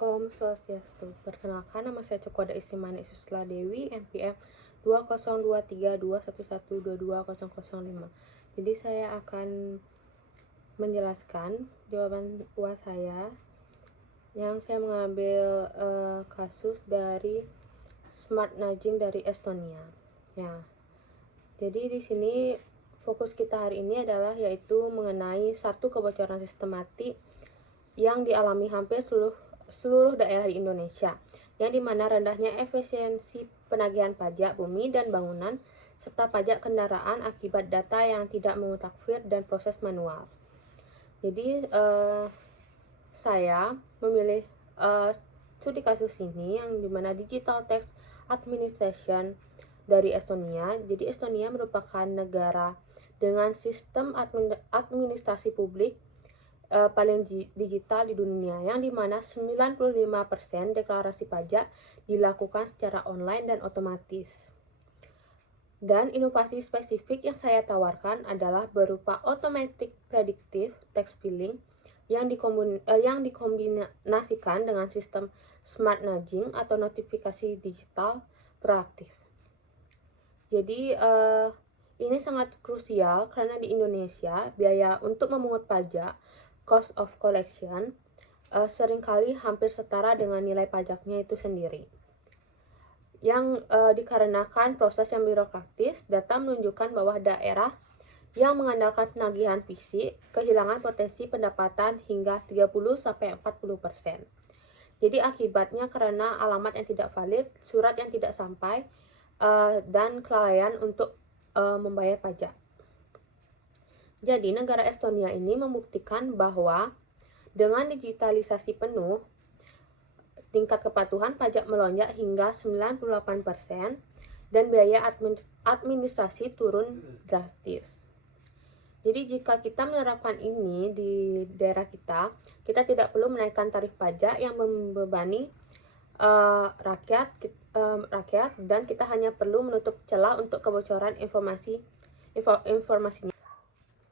Om Swastiastu. Perkenalkan, nama saya Cokoda Istimani Susla Dewi, NPM 20232112112205. Jadi saya akan menjelaskan jawaban UAS saya yang saya mengambil kasus dari Smart Nudging dari Estonia. Ya. Jadi di sini fokus kita hari ini adalah yaitu mengenai satu kebocoran sistematik yang dialami hampir seluruh daerah di Indonesia, yang dimana rendahnya efisiensi penagihan pajak bumi dan bangunan, serta pajak kendaraan akibat data yang tidak memutakhir dan proses manual. Jadi saya memilih studi kasus ini yang dimana Digital Tax Administration dari Estonia. Jadi Estonia merupakan negara dengan sistem administrasi publik paling digital di dunia, yang dimana 95% deklarasi pajak dilakukan secara online dan otomatis. Dan inovasi spesifik yang saya tawarkan adalah berupa automatic predictive tax filing yang dikombinasikan dengan sistem smart nudging atau notifikasi digital proaktif. Jadi ini sangat krusial karena di Indonesia biaya untuk memungut pajak, cost of collection, seringkali hampir setara dengan nilai pajaknya itu sendiri. Yang dikarenakan proses yang birokratis, data menunjukkan bahwa daerah yang mengandalkan penagihan fisik kehilangan potensi pendapatan hingga 30-40%. Jadi akibatnya karena alamat yang tidak valid, surat yang tidak sampai, dan kelalaian untuk membayar pajak. Jadi negara Estonia ini membuktikan bahwa dengan digitalisasi penuh, tingkat kepatuhan pajak melonjak hingga 98% dan biaya administrasi turun drastis. Jadi jika kita menerapkan ini di daerah kita tidak perlu menaikkan tarif pajak yang membebani rakyat, dan kita hanya perlu menutup celah untuk kebocoran informasinya.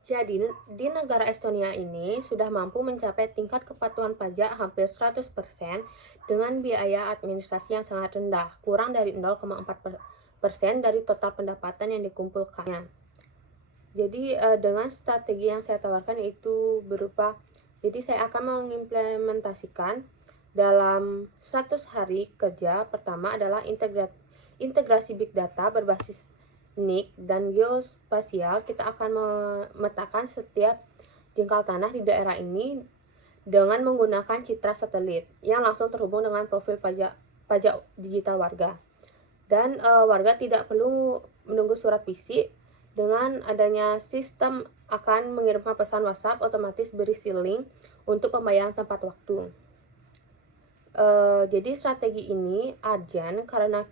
Jadi di negara Estonia ini sudah mampu mencapai tingkat kepatuhan pajak hampir 100% dengan biaya administrasi yang sangat rendah, kurang dari 0,4% dari total pendapatan yang dikumpulkannya. Jadi dengan strategi yang saya tawarkan itu berupa, jadi saya akan mengimplementasikan dalam 100 hari kerja. Pertama adalah integrasi big data berbasis NIC dan geospasial. Kita akan memetakan setiap jengkal tanah di daerah ini dengan menggunakan citra satelit yang langsung terhubung dengan profil pajak digital warga. Dan warga tidak perlu menunggu surat fisik. Dengan adanya sistem akan mengirimkan pesan WhatsApp otomatis berisi link untuk pembayaran tepat waktu. Jadi strategi ini urgent karena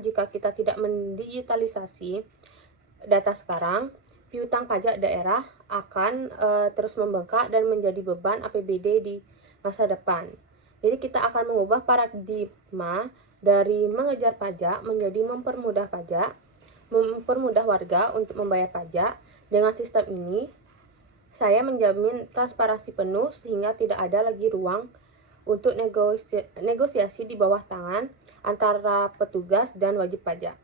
jika kita tidak mendigitalisasi data sekarang, piutang pajak daerah akan terus membengkak dan menjadi beban APBD di masa depan. Jadi kita akan mengubah paradigma dari mengejar pajak menjadi mempermudah warga untuk membayar pajak. Dengan sistem ini, saya menjamin transparansi penuh sehingga tidak ada lagi ruang untuk negosiasi di bawah tangan antara petugas dan wajib pajak.